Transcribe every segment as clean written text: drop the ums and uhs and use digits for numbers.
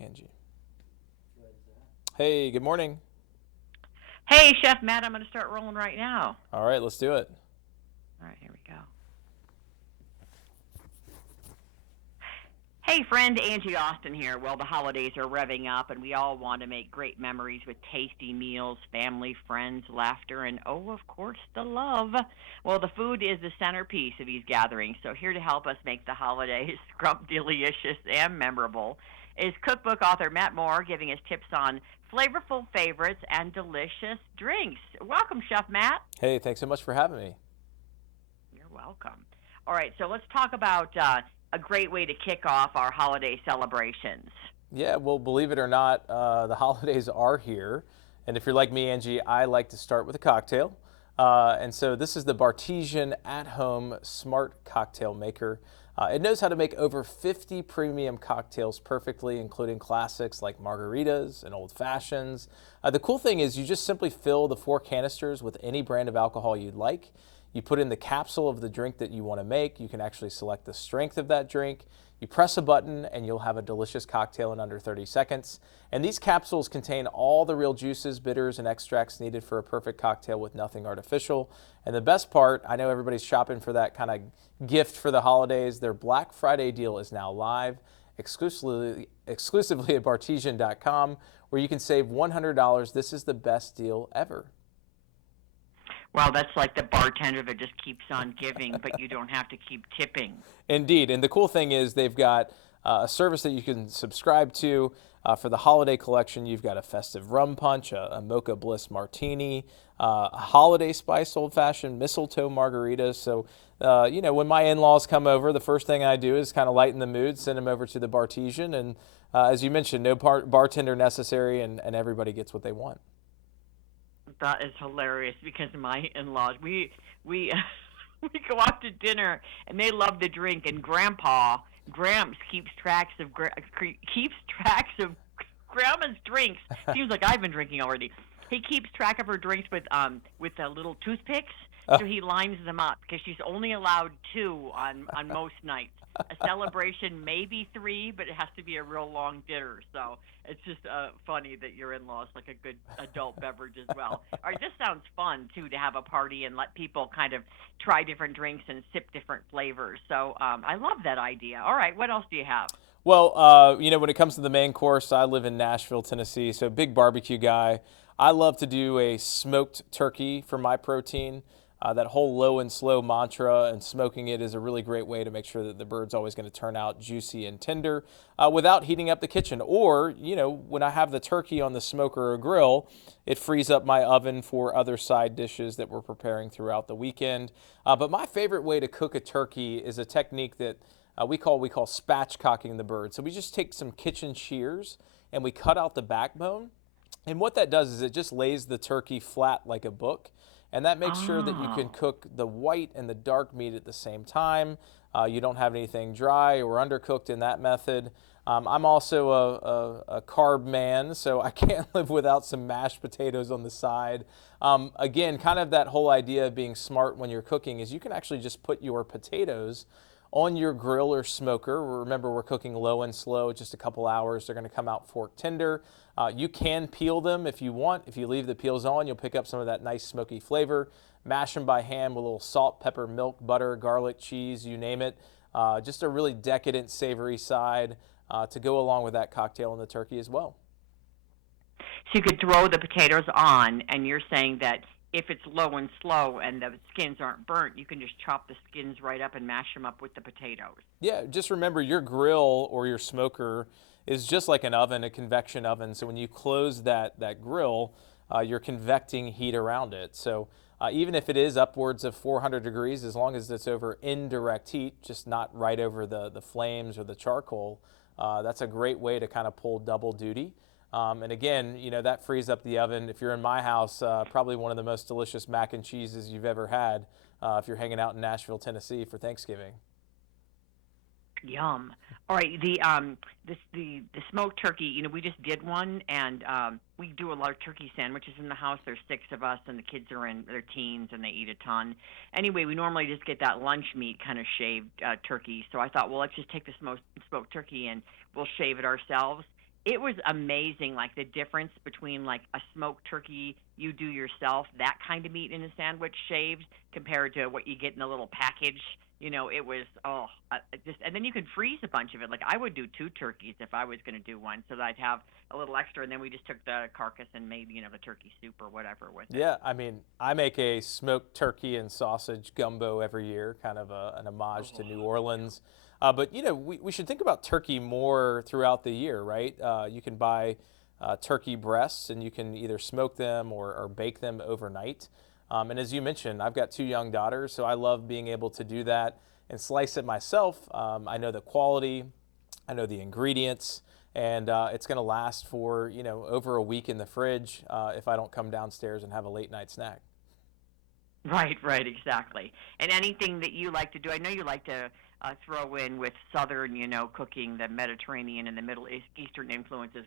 Angie. Hey, good morning. Hey, Chef Matt, I'm going to start rolling right now. All right, let's do it. All right, here we go. Hey, friend, Angie Austin here. Well, the holidays are revving up, and we all want to make great memories with tasty meals, family, friends, laughter, and oh, of course, the love. Well, the food is the centerpiece of these gatherings, so here to help us make the holidays scrumptious and memorable is cookbook author Matt Moore giving us tips on flavorful favorites and delicious drinks. Welcome, Chef Matt. Hey, thanks so much for having me. You're welcome. All right, so let's talk about a great way to kick off our holiday celebrations. Yeah, well, believe it or not, the holidays are here. And if you're like me, Angie, I like to start with a cocktail. And so this is the Bartesian at home smart cocktail maker. It knows how to make over 50 premium cocktails perfectly, including classics like margaritas and old fashions. The cool thing is, you just simply fill the 4 canisters with any brand of alcohol you'd like. You put in the capsule of the drink that you want to make. You can actually select the strength of that drink. You press a button and you'll have a delicious cocktail in under 30 seconds. And these capsules contain all the real juices, bitters, and extracts needed for a perfect cocktail with nothing artificial. And the best part, I know everybody's shopping for that kind of gift for the holidays. Their Black Friday deal is now live exclusively at bartesian.com, where you can save $100. This is the best deal ever. Well, that's like the bartender that just keeps on giving, but you don't have to keep tipping. Indeed. And the cool thing is they've got a service that you can subscribe to for the holiday collection. You've got a festive rum punch, a mocha bliss martini, a holiday spice old fashioned, mistletoe margaritas. So, when my in laws come over, the first thing I do is kind of lighten the mood, send them over to the Bartesian. And as you mentioned, no bartender necessary, and everybody gets what they want. That is hilarious because my in-laws, we we go out to dinner and they love to drink, and Grandpa Gramps keeps tracks of Grandma's drinks. Seems like I've been drinking already. He keeps track of her drinks with little toothpicks, so he lines them up because she's only allowed two on most nights. A celebration, maybe three, but it has to be a real long dinner. So it's just funny that your in-laws like a good adult beverage as well. All right, this sounds fun too to have a party and let people kind of try different drinks and sip different flavors. So I love that idea. All right, what else do you have? Well, when it comes to the main course, I live in Nashville, Tennessee, so big barbecue guy. I love to do a smoked turkey for my protein. That whole low and slow mantra, and smoking it is a really great way to make sure that the bird's always going to turn out juicy and tender without heating up the kitchen. Or, when I have the turkey on the smoker or grill, it frees up my oven for other side dishes that we're preparing throughout the weekend. But my favorite way to cook a turkey is a technique that we call spatchcocking the bird. So we just take some kitchen shears and we cut out the backbone. And what that does is it just lays the turkey flat like a book. And that makes sure that you can Oh. cook the white and the dark meat at the same time. You don't have anything dry or undercooked in that method. I'm also a carb man, so I can't live without some mashed potatoes on the side. Again, kind of that whole idea of being smart when you're cooking is you can actually just put your potatoes on your grill or smoker. Remember, we're cooking low and slow, just a couple hours. They're going to come out fork tender. You can peel them if you want. If you leave the peels on, you'll pick up some of that nice smoky flavor. Mash them by hand with a little salt, pepper, milk, butter, garlic, cheese, you name it. Just a really decadent, savory side to go along with that cocktail and the turkey as well. So you could throw the potatoes on, and you're saying that if it's low and slow and the skins aren't burnt, you can just chop the skins right up and mash them up with the potatoes. Yeah, just remember your grill or your smoker is just like an oven, a convection oven. So when you close that grill, you're convecting heat around it. So even if it is upwards of 400 degrees, as long as it's over indirect heat, just not right over the flames or the charcoal, that's a great way to kind of pull double duty. And again, that frees up the oven. If you're in my house, probably one of the most delicious mac and cheeses you've ever had if you're hanging out in Nashville, Tennessee for Thanksgiving. Yum. All right, the smoked turkey. We just did one, and we do a lot of turkey sandwiches in the house. There's six of us, and the kids are in their teens, and they eat a ton. Anyway, we normally just get that lunch meat kind of shaved turkey. So I thought, well, let's just take the smoked turkey and we'll shave it ourselves. it was amazing, like the difference between like a smoked turkey you do yourself, that kind of meat in a sandwich shaved, compared to what you get in a little package. It was just, and then you could freeze a bunch of it. Like I would do two turkeys if I was going to do one, so that I'd have a little extra, and then we just took the carcass and made the turkey soup or whatever with it. Yeah, I mean, I make a smoked turkey and sausage gumbo every year, kind of an homage to New Oh, Orleans. But we should think about turkey more throughout the year, right? You can buy turkey breasts, and you can either smoke them or bake them overnight. And as you mentioned, I've got two young daughters, so I love being able to do that and slice it myself. I know the quality, I know the ingredients, and it's going to last for over a week in the fridge if I don't come downstairs and have a late night snack. right, right, exactly. And anything that you like to do, I know you like to throw in with Southern, cooking, the Mediterranean and the Middle Eastern influences,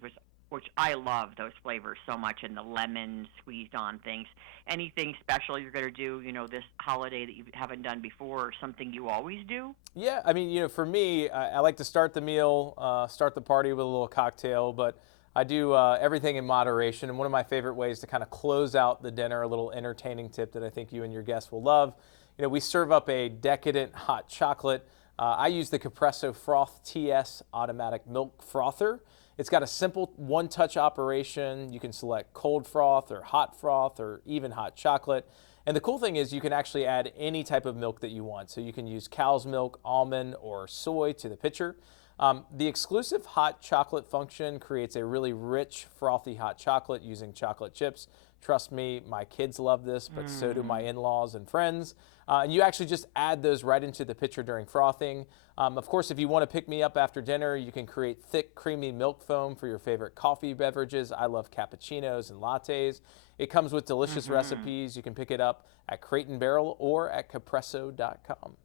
which I love those flavors so much, and the lemon squeezed on things. Anything special you're going to do, this holiday that you haven't done before, or something you always do? Yeah, I mean, for me, I like to start the meal, start the party with a little cocktail, but I do everything in moderation. And one of my favorite ways to kind of close out the dinner, a little entertaining tip that I think you and your guests will love, we serve up a decadent hot chocolate. I use the Capresso Froth TS automatic milk frother. It's got a simple one-touch operation. You can select cold froth or hot froth or even hot chocolate. And the cool thing is you can actually add any type of milk that you want. So you can use cow's milk, almond, or soy to the pitcher. The exclusive hot chocolate function creates a really rich, frothy hot chocolate using chocolate chips. Trust me, my kids love this, but so do my Mm. in-laws and friends. And you actually just add those right into the pitcher during frothing. Of course, if you want to pick me up after dinner, you can create thick, creamy milk foam for your favorite coffee beverages. I love cappuccinos and lattes. It comes with delicious Mhm. recipes. You can pick it up at Crate and Barrel or at Capresso.com.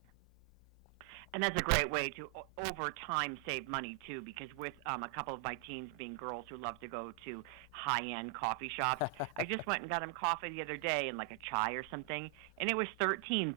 And that's a great way to over time save money too, because with a couple of my teens being girls who love to go to high-end coffee shops, I just went and got them coffee the other day and like a chai or something, and it was $13,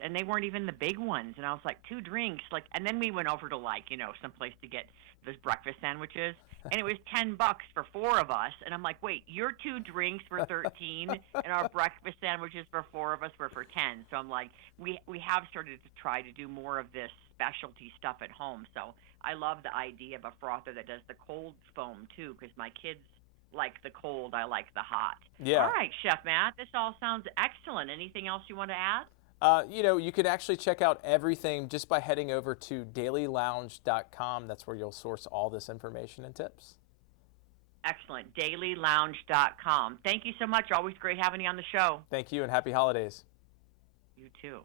and they weren't even the big ones, and I was like, two drinks, like, and then we went over to like someplace to get those breakfast sandwiches, and it was $10 for four of us, and I'm like, wait, your two drinks were 13, and our breakfast sandwiches for four of us were for 10. So I'm like, we have started to try to do more of this specialty stuff at home. So I love the idea of a frother that does the cold foam too, because my kids like the cold, I like the hot. All Yeah. right, Chef Matt, this all sounds excellent. Anything else you want to add? You could actually check out everything just by heading over to dailylounge.com. That's where you'll source all this information and tips. Excellent. Dailylounge.com. Thank you so much. Always great having you on the show. Thank you and happy holidays. You too.